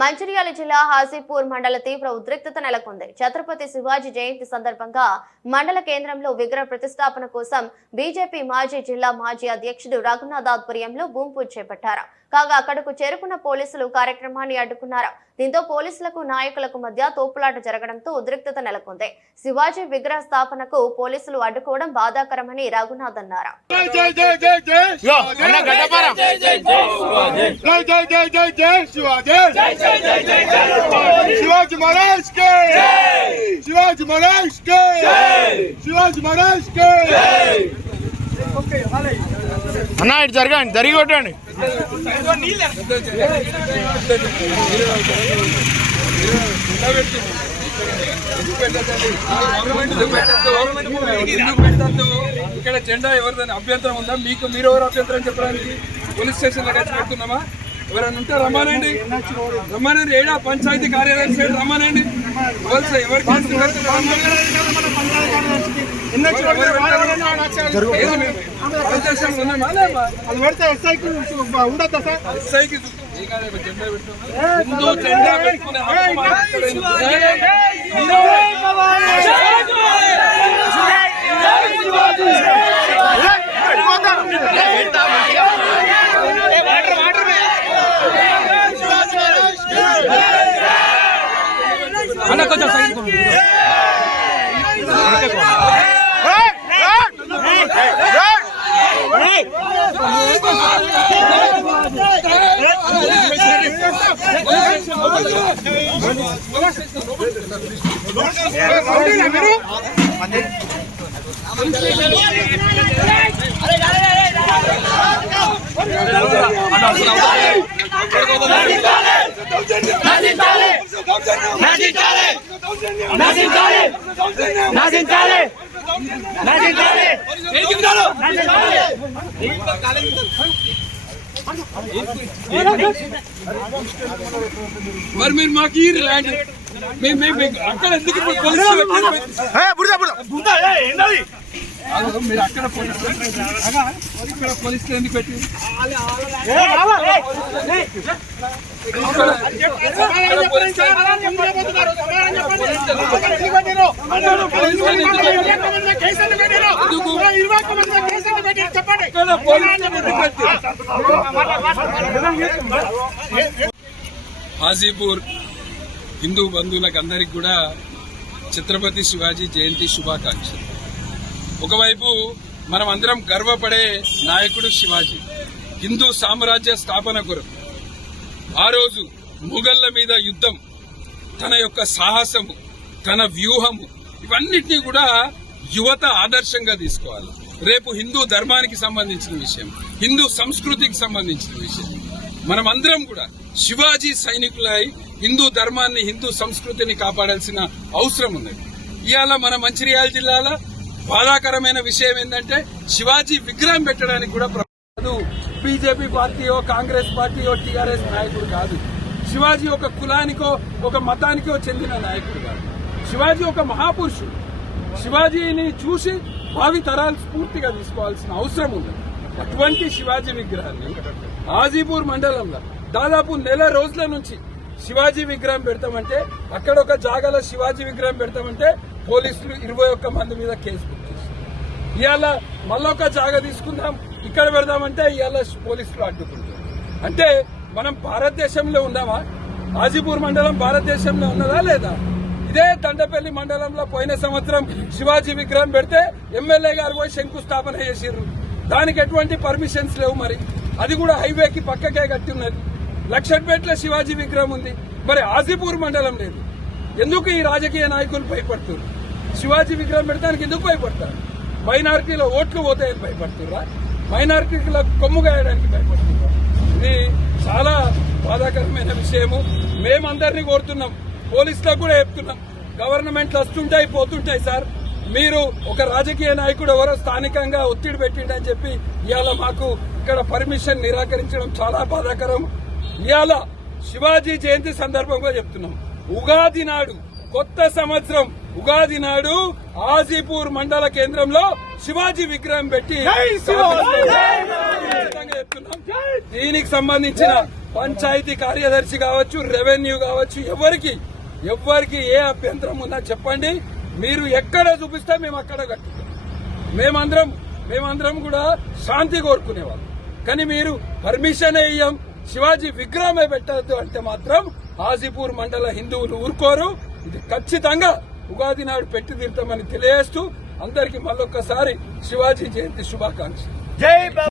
మంచిర్యాల జిల్లా హాజీపూర్ మండల తీవ్ర ఉద్రిక్తత నెలకొంది. ఛత్రపతి శివాజీ జయంతి సందర్భంగా మండల కేంద్రంలో విగ్రహ ప్రతిష్టాపన కోసం బీజేపీ జిల్లా మాజీ అధ్యక్షుడు రఘునాథ్ ఆధ్వర్యంలో భూమి పూజ చేపట్టారు. కాగా అక్కడకు చేరుకున్న పోలీసులు కార్యక్రమాన్ని అడ్డుకున్నారు. దీంతో పోలీసులకు నాయకులకు మధ్య తోపులాట జరగడంతో ఉద్రిక్తత నెలకొంది. శివాజీ విగ్రహ స్థాపనకు పోలీసులు అడ్డుకోవడం బాధాకరమని రఘునాథ్ అన్నారు. शिवाजी महाराज के शिवाजी महाराज के शिवाजी महाराज के అన్న ఇటు జరగండి జరిగి కొట్టండి ఇక్కడ జెండా ఎవరిదని అభ్యంతరం ఉందా? మీకు మీరు ఎవరు అభ్యంతరం చెప్పడానికి పోలీస్ స్టేషన్ లో కలిసి పెడుతున్నామా? ఎవరైనా ఉంటే రమ్మానండి ఏడా పంచాయతీ కార్యాలయం సైడ్ రమ్మానండి. ఎవరికి ఎస్ఐకి జెండా పెట్టుకునే అన్న కొంచెం మరి మీరు మాకు ఈ ల్యాండ్ అక్కడ ఎందుకు మీరు అక్కడ పోలీసులు ఎందుకు పెట్టి హాజీపూర్ హిందూ బంధువులకు అందరికి కూడా ఛత్రపతి శివాజీ జయంతి శుభాకాంక్షలు. ఒకవైపు మనం అందరం గర్వపడే నాయకుడు శివాజీ హిందూ సామ్రాజ్య స్థాపన కొరకు ఆ రోజు ముఘళ్ల మీద యుద్ధం, తన యొక్క సాహసము, తన వ్యూహము, ఇవన్నిటినీ కూడా యువత ఆదర్శంగా తీసుకోవాలి. రేపు హిందూ ధర్మానికి సంబంధించిన విషయం, హిందూ సంస్కృతికి సంబంధించిన విషయం. మనమందరం కూడా శివాజీ సైనికులై హిందూ ధర్మాన్ని, హిందూ సంస్కృతిని కాపాడాల్సిన అవసరం ఉన్నది. ఇవాళ మన మంచిర్యాల జిల్లాలో బాధాకరమైన విషయం ఏంటంటే శివాజీ విగ్రహం పెట్టడానికి కూడా బీజేపీ పార్టీయో, కాంగ్రెస్ పార్టీయో, టీఆర్ఎస్ నాయకుడు కాదు. శివాజీ ఒక కులానికో, ఒక మతానికో చెందిన నాయకుడు కాదు. శివాజీ ఒక మహాపురుషుడు. శివాజీని చూసి భావి తరాలు స్ఫూర్తిగా తీసుకోవాల్సిన అవసరం ఉంది. అటువంటి శివాజీ విగ్రహాన్ని హాజీపూర్ మండలంలో దాదాపు నెల రోజుల నుంచి శివాజీ విగ్రహం పెడతామంటే, అక్కడ ఒక జాగాలో శివాజీ విగ్రహం పెడతామంటే పోలీసులు 21 మంది మీద కేసు బుక్ చేశారు. ఇవాళ మళ్ళొక జాగా తీసుకుందాం, ఇక్కడ పెడదామంటే ఇవాళ పోలీసులు అడ్డుకుంటారు. అంటే మనం భారతదేశంలో ఉన్నామా? హాజీపూర్ మండలం భారతదేశంలో ఉన్నదా లేదా? ఇదే దండపల్లి మండలంలో పోయిన సంవత్సరం శివాజీ విగ్రహం పెడితే ఎమ్మెల్యే గారు పోయి శంకుస్థాపన చేసిర్రు. దానికి ఎటువంటి పర్మిషన్స్ లేవు. మరి అది కూడా హైవేకి పక్కకే కట్టి ఉన్నది. లక్షపేటలో శివాజీ విగ్రహం ఉంది, మరి హాజీపూర్ మండలం లేదు. ఎందుకు ఈ రాజకీయ నాయకులు భయపడుతున్నారు? శివాజీ విగ్రహం పెడతానికి ఎందుకు భయపడతారు? మైనారిటీల ఓట్లు పోతాయని భయపడుతుర్రా? మైనారిటీల కొమ్ము గాయడానికి భయపడుతున్నారు? ఇది చాలా బాధాకరమైన విషయము. మేమందరినీ కోరుతున్నాం, పోలీసులకు కూడా చెప్తున్నాం, గవర్నమెంట్లు వస్తుంటాయి పోతుంటాయి సార్, మీరు ఒక రాజకీయ నాయకుడు ఎవరో స్థానికంగా ఒత్తిడి పెట్టిండని చెప్పి ఇవాళ మాకు ఇక్కడ పర్మిషన్ నిరాకరించడం చాలా బాధాకరం. ఇవాళ శివాజీ జయంతి సందర్భంగా చెప్తున్నాం, ఉగాది నాడు కొత్త సంవత్సరం ఉగాది నాడు హాజీపూర్ మండల కేంద్రంలో శివాజీ విగ్రహం పెట్టి చెప్తున్నాం. దీనికి సంబంధించిన పంచాయతీ కార్యదర్శి కావచ్చు, రెవెన్యూ కావచ్చు, ఎవరికి ఏ అభ్యంతరం ఉందా చెప్పండి. మీరు ఎక్కడ చూపిస్తే మేము అక్కడ కట్టుకుంటాం. మేమందరం కూడా శాంతి కోరుకునేవాళ్ళం. కానీ మీరు పర్మిషన్ ఇయ్యం, శివాజీ విగ్రహమే పెట్టద్దు అంటే మాత్రం హాజీపూర్ మండల హిందువులు ఊరుకోరు. ఇది ఖచ్చితంగా ఉగాది నాడు పెట్టి తీరుతామని తెలియజేస్తూ అందరికీ మళ్ళొక్కసారి శివాజీ జయంతి శుభాకాంక్షలు.